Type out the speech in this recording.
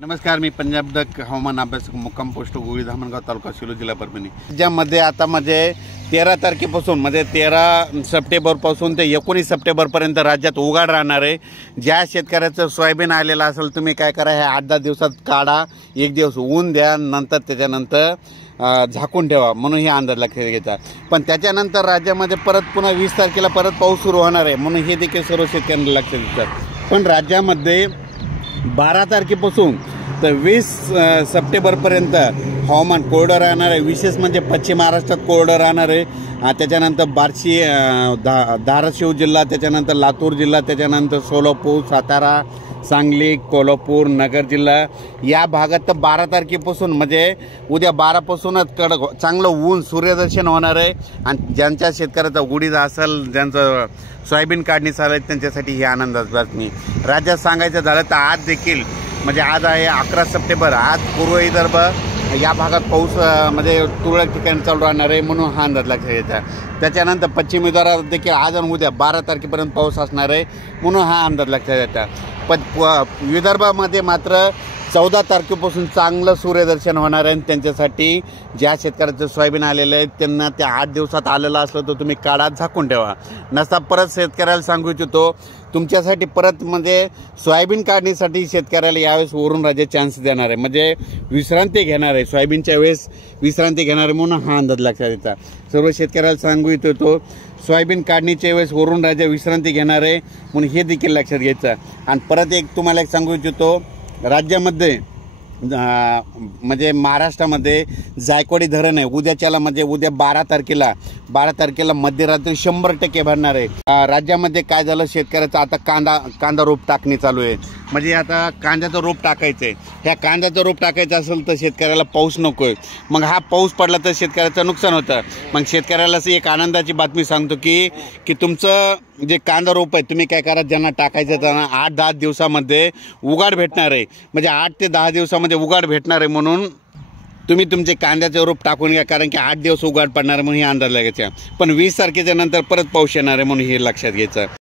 नमस्कार, मी पंजाब डक हवामान अभ्यासक मुक्काम पोस्ट गोळी धामणगाव तालुका शिलो जिल्हा परभणी। ज्यामध्ये आता म्हणजे 13 तारखेपासून म्हणजे 13 सप्टेंबरपासून ते 19 सप्टेंबरपर्यंत राज्यात उघाड राहणार आहे। ज्या शेतकऱ्याचं सोयाबीन आलेलं असेल तुम्ही काय करा, हे 8-10 दिवसात काढा, एक दिवस ऊन द्या, नंतर त्याच्यानंतर झाकून ठेवा म्हणून हे अंदाज लक्षात घ्यायचा। पण त्याच्यानंतर राज्यामध्ये परत पुन्हा 20 तारखेला परत पाऊस सुरू होणार आहे म्हणून हे देखील सर्व शेतकऱ्यांना लक्षात घ्यायचं। पण राज्यामध्ये 12 तारखेपासून तर 20 सप्टेंबरपर्यंत हवामान कोरडं राहणार आहे। विशेष म्हणजे पश्चिम महाराष्ट्रात कोरडं राहणार आहे। त्याच्यानंतर बार्शी, धाराशिव जिल्हा, त्याच्यानंतर लातूर जिल्हा, त्याच्यानंतर सोलापूर, सातारा, सांगली, कोल्हापूर, नगर जिल्हा या भागात तर 12 तारखेपासून म्हणजे उद्या 12 पासूनच कडक चांगलं ऊन सूर्यदर्शन होणार आहे। आणि ज्यांच्या शेतकऱ्याचा उडीद असेल, ज्यांचं सोयाबीन काढणी चालू आहे, त्यांच्यासाठी ही आनंदाची बातमी। राज्यात सांगायचं झालं तर आज देखील म्हणजे आज आहे 11 सप्टेंबर, आज पूर्व विदर्भ या भागात पाऊस म्हणजे तुरळक ठिकाणी चालू राहणार आहे म्हणून हा अंदाज लक्षात घ्यायचा। त्याच्यानंतर पश्चिम विदर्भात देखील आज आणि उद्या 12 तारखेपर्यंत पाऊस असणार आहे म्हणून हा अंदाज लक्षात घ्यायचा। पण विदर्भामध्ये मात्र 14 तारखेपासून चांगलं सूर्यदर्शन होणार आहे। त्यांच्यासाठी ज्या शेतकऱ्याचं सोयाबीन आलेलं आहे त्यांना त्या 8 दिवसात आलेलं असलं तर तुम्ही काढा, झाकून ठेवा। नसता परत शेतकऱ्याला सांगू इच्छितो, तुमच्यासाठी परत म्हणजे सोयाबीन काढणीसाठी शेतकऱ्याला यावेळेस वरून राज्य चान्स देणार आहे, म्हणजे विश्रांती घेणार आहे, सोयाबीनच्या वेळेस विश्रांती घेणार आहे म्हणून हा अंदाज लक्षात येतात। सर्व शेतकऱ्याला सांगू इच्छितो, सोयाबीन काढणीच्या वेळेस वरून राज्य विश्रांती घेणार आहे म्हणून हे देखील लक्षात घ्यायचं। आणि परत एक तुम्हाला एक सांगू इच्छितो, राज्यामध्ये म्हणजे महाराष्ट्रामध्ये जायकवाडी धरण आहे, उद्याच्याला म्हणजे उद्या 12 तारखेला मध्यरात्री 100% भरणार आहे। राज्यामध्ये काय झालं, शेतकऱ्याचं आता कांदा रोप टाकणी चालू आहे, म्हणजे आता कांद्याचं रोप टाकायचं आहे। ह्या कांद्याचं रोप टाकायचं असेल तर शेतकऱ्याला पाऊस नको आहे, मग हा पाऊस पडला तर शेतकऱ्याचं नुकसान होतं। मग शेतकऱ्याला एक आनंदाची बातमी सांगतो की तुमचं जे कांदा रोप आहे तुम्ही काय करा, ज्यांना टाकायचं त्यांना 8-10 दिवसामध्ये उघाड भेटणार आहे, म्हणजे 8 ते 10 दिवसामध्ये उघाड भेटणार आहे म्हणून तुम्ही तुमचे कांद्याचे रोप टाकून घ्या, कारण की 8 दिवस उघाड पडणार आहे म्हणून हे अंदाज लागायचा। पण 20 तारखेच्या नंतर परत पाऊस येणार आहे म्हणून हे लक्षात घ्यायचं।